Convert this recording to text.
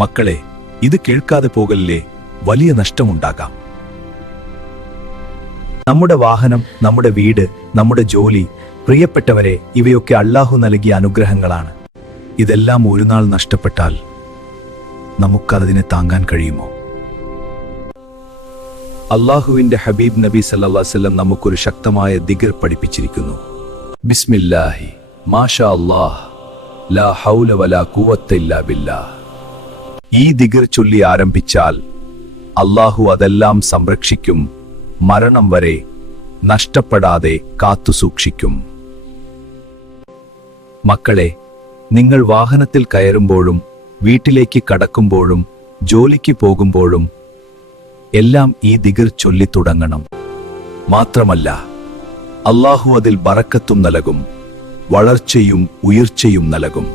മക്കളെ, ഇത് കേൾക്കാതെ പോകല്ലേ, വലിയ നഷ്ടമുണ്ടാകാം. നമ്മുടെ വാഹനം, നമ്മുടെ വീട്, നമ്മുടെ ജോലി, പ്രിയപ്പെട്ടവരെ, ഇവയൊക്കെ അല്ലാഹു നൽകിയ അനുഗ്രഹങ്ങളാണ്. ഇതെല്ലാം ഒരു നാൾ നഷ്ടപ്പെട്ടാൽ നമുക്കതിനെ താങ്ങാൻ കഴിയുമോ? അള്ളാഹുവിന്റെ ഹബീബ് നബി സല്ലല്ലാഹു അലൈഹി വസല്ലം നമുക്കൊരു ശക്തമായ ദിക്ർ പഠിപ്പിച്ചിരിക്കുന്നു. ബിസ്മില്ലാഹി മാഷാ അല്ലാഹ് ലാ ഹൗല വലാ ഖുവത്ത ഇല്ലാ ബില്ലാഹ്. ഈ ദിക്ർ ചൊല്ലി ആരംഭിച്ചാൽ അള്ളാഹു അതെല്ലാം സംരക്ഷിക്കും, മരണം വരെ നഷ്ടപ്പെടാതെ കാത്തുസൂക്ഷിക്കും. മക്കളെ, നിങ്ങൾ വാഹനത്തിൽ കയറുമ്പോഴും വീട്ടിലേക്ക് കടക്കുമ്പോഴും ജോലിക്ക് പോകുമ്പോഴും എല്ലാം ഈ ദിക്ർ ചൊല്ലി തുടങ്ങണം. മാത്രമല്ല, അല്ലാഹു അതിൽ ബറക്കത്തും നൽകും, വളർച്ചയും ഉയർച്ചയും നൽകും.